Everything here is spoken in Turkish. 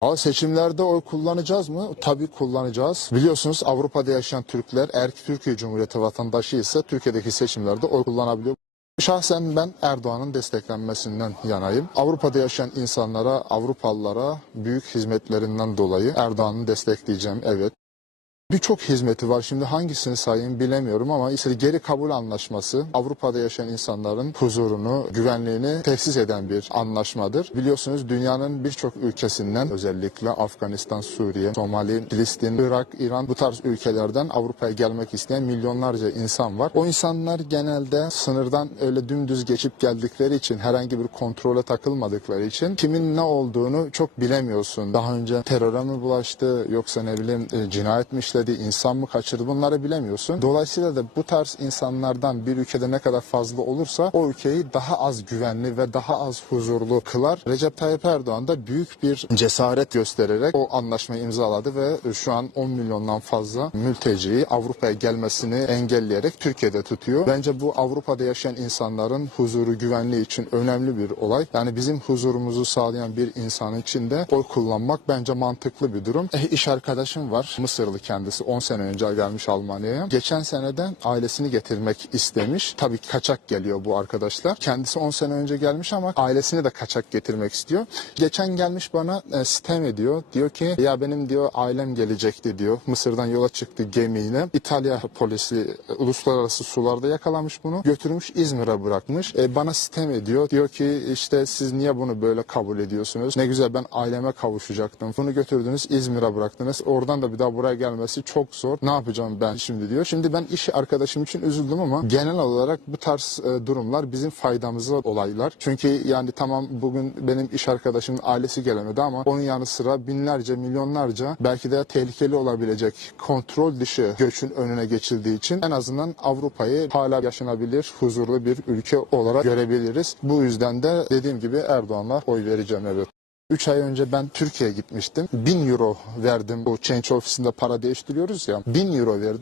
Ama seçimlerde oy kullanacağız mı? Tabii kullanacağız. Biliyorsunuz Avrupa'da yaşayan Türkler eğer ki Türkiye Cumhuriyeti vatandaşı ise Türkiye'deki seçimlerde oy kullanabiliyor. Şahsen ben Erdoğan'ın desteklenmesinden yanayım. Avrupa'da yaşayan insanlara, Avrupalılara büyük hizmetlerinden dolayı Erdoğan'ı destekleyeceğim. Evet. Birçok hizmeti var. Şimdi hangisini sayayım bilemiyorum ama işte geri kabul anlaşması Avrupa'da yaşayan insanların huzurunu, güvenliğini tesis eden bir anlaşmadır. Biliyorsunuz dünyanın birçok ülkesinden özellikle Afganistan, Suriye, Somali, Filistin, Irak, İran bu tarz ülkelerden Avrupa'ya gelmek isteyen milyonlarca insan var. O insanlar genelde sınırdan öyle dümdüz geçip geldikleri için herhangi bir kontrole takılmadıkları için kimin ne olduğunu çok bilemiyorsun. Daha önce teröre mi bulaştı yoksa ne bileyim e, cinayet mi işledi, insan mı kaçırdı bunları bilemiyorsun. Dolayısıyla da bu tarz insanlardan bir ülkede ne kadar fazla olursa o ülkeyi daha az güvenli ve daha az huzurlu kılar. Recep Tayyip Erdoğan da büyük bir cesaret göstererek o anlaşmayı imzaladı ve şu an 10 milyondan fazla mülteciyi Avrupa'ya gelmesini engelleyerek Türkiye'de tutuyor. Bence bu Avrupa'da yaşayan insanların huzuru, güvenliği için önemli bir olay. Yani bizim huzurumuzu sağlayan bir insan için de oy kullanmak bence mantıklı bir durum. Eh, iş arkadaşım var. Mısırlı kendisi. 10 sene önce gelmiş Almanya'ya. Geçen seneden ailesini getirmek istemiş. Tabii kaçak geliyor bu arkadaşlar. Kendisi 10 sene önce gelmiş ama ailesini de kaçak getirmek istiyor. Geçen gelmiş bana e, sitem ediyor. Diyor ki ya benim diyor ailem gelecekti diyor. Mısır'dan yola çıktı gemiyle. İtalya polisi e, uluslararası sularda yakalamış bunu. Götürmüş İzmir'e bırakmış. E, bana sitem ediyor. Diyor ki işte siz niye bunu böyle kabul ediyorsunuz? Ne güzel ben aileme kavuşacaktım. Bunu götürdünüz İzmir'e bıraktınız. Oradan da bir daha buraya gelmesi çok zor. Ne yapacağım ben şimdi diyor. Şimdi ben iş arkadaşım için üzüldüm ama genel olarak bu tarz e, durumlar bizim faydamıza olaylar. Çünkü yani tamam bugün benim iş arkadaşımın ailesi gelemedi ama onun yanı sıra binlerce, milyonlarca belki de tehlikeli olabilecek kontrol dışı göçün önüne geçildiği için en azından Avrupa'yı hala yaşanabilir, huzurlu bir ülke olarak görebiliriz. Bu yüzden de dediğim gibi Erdoğan'a oy vereceğim evet. 3 ay önce ben Türkiye'ye gitmiştim. 1000 euro verdim. Bu change ofisinde para değiştiriyoruz ya. 1000 euro verdim.